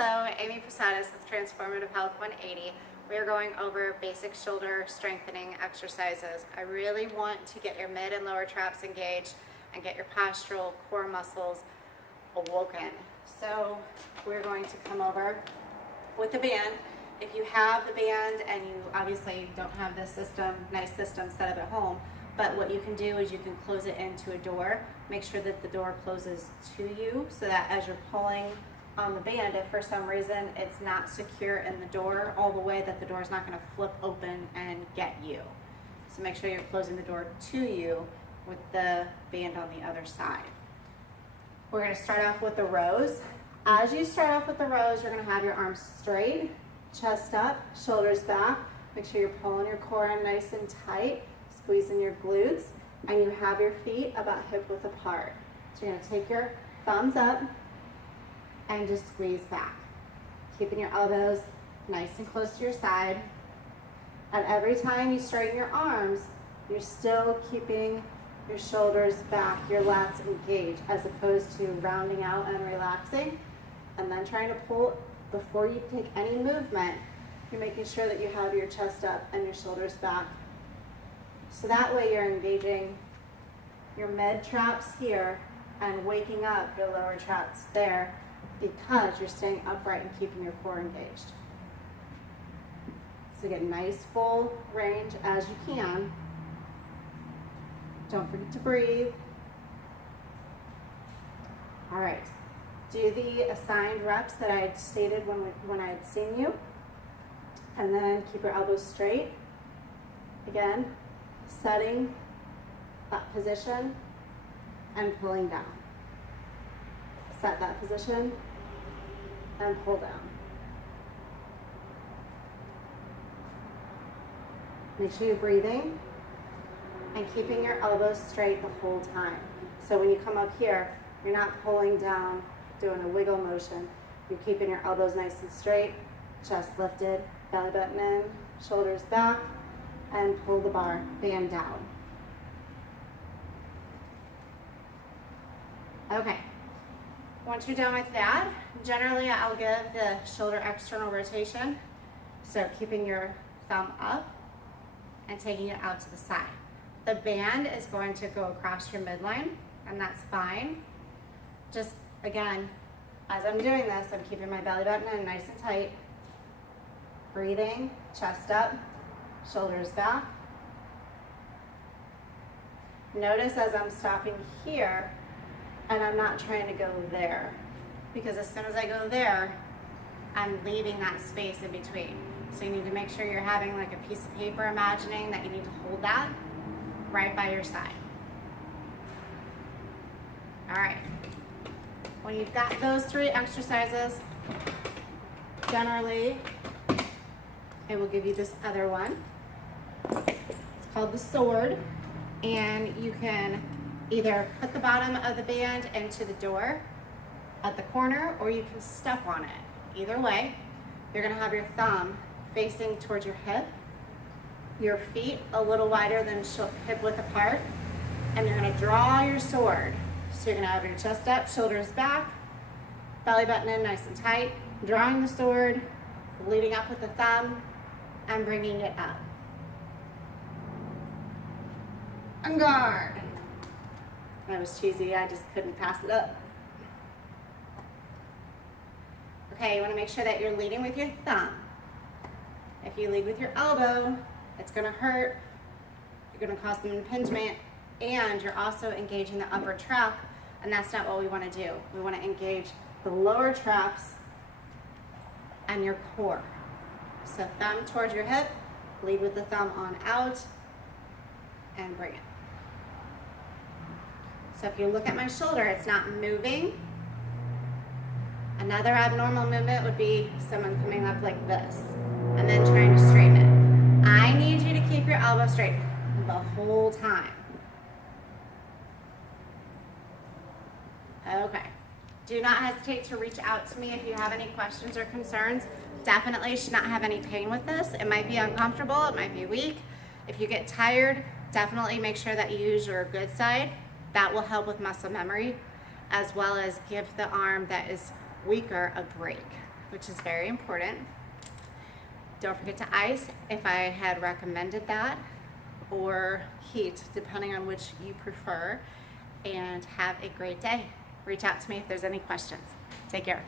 Hello, Amy Posadas with Transformative Health 180. We are going over basic shoulder strengthening exercises. I really want to get your mid and lower traps engaged and get your postural core muscles awoken. So we're going to come over with the band. If you have the band and you obviously don't have this nice system set up at home, but what you can do is you can close it into a door. Make sure that the door closes to you so that as you're pulling on the band, if for some reason it's not secure in the door all the way, that the door is not going to flip open and get you. So make sure you're closing the door to you with the band on the other side. We're going to start off with the rows. As you start off with the rows, you're going to have your arms straight, chest up, shoulders back. Make sure you're pulling your core in nice and tight, squeezing your glutes, and you have your feet about hip width apart. So you're going to take your thumbs up and just squeeze back, keeping your elbows nice and close to your side. And every time you straighten your arms, you're still keeping your shoulders back, your lats engaged, as opposed to rounding out and relaxing and then trying to pull. Before you take any movement, you're making sure that you have your chest up and your shoulders back. So that way you're engaging your mid traps here and waking up your lower traps there, because you're staying upright and keeping your core engaged. So get nice full range as you can. Don't forget to breathe. All right, do the assigned reps that I had stated when I had seen you, and then keep your elbows straight. Again, setting that position and pulling down. Set that position and pull down. Make sure you're breathing and keeping your elbows straight the whole time. So when you come up here, you're not pulling down, doing a wiggle motion. You're keeping your elbows nice and straight, chest lifted, belly button in, shoulders back, and pull the band down. Okay. Once you're done with that, generally I'll give the shoulder external rotation. So keeping your thumb up and taking it out to the side. The band is going to go across your midline, and that's fine. Just again, as I'm doing this, I'm keeping my belly button in nice and tight. Breathing, chest up, shoulders back. Notice as I'm stopping here, and I'm not trying to go there, because as soon as I go there, I'm leaving that space in between. So you need to make sure you're having like a piece of paper, imagining that you need to hold that right by your side. All right, when you've got those 3 exercises, generally it will give you this other one. It's called the sword, and you can either put the bottom of the band into the door at the corner, or you can step on it. Either way, you're gonna have your thumb facing towards your hip, your feet a little wider than hip width apart, and you're gonna draw your sword. So you're gonna have your chest up, shoulders back, belly button in nice and tight, drawing the sword, leading up with the thumb, and bringing it up. And guard. That was cheesy, I just couldn't pass it up. Okay, you wanna make sure that you're leading with your thumb. If you lead with your elbow, it's gonna hurt, you're gonna cause some impingement, and you're also engaging the upper trap, and that's not what we wanna do. We wanna engage the lower traps and your core. So thumb towards your hip, lead with the thumb on out, and bring it. So if you look at my shoulder, it's not moving. Another abnormal movement would be someone coming up like this and then trying to straighten it. I need you to keep your elbow straight the whole time. Okay. Do not hesitate to reach out to me if you have any questions or concerns. Definitely should not have any pain with this. It might be uncomfortable, it might be weak. If you get tired, definitely make sure that you use your good side. That will help with muscle memory, as well as give the arm that is weaker a break. which is very important. Don't forget to ice if I had recommended that, or heat, depending on which you prefer. And have a great day. Reach out to me if there's any questions. Take care.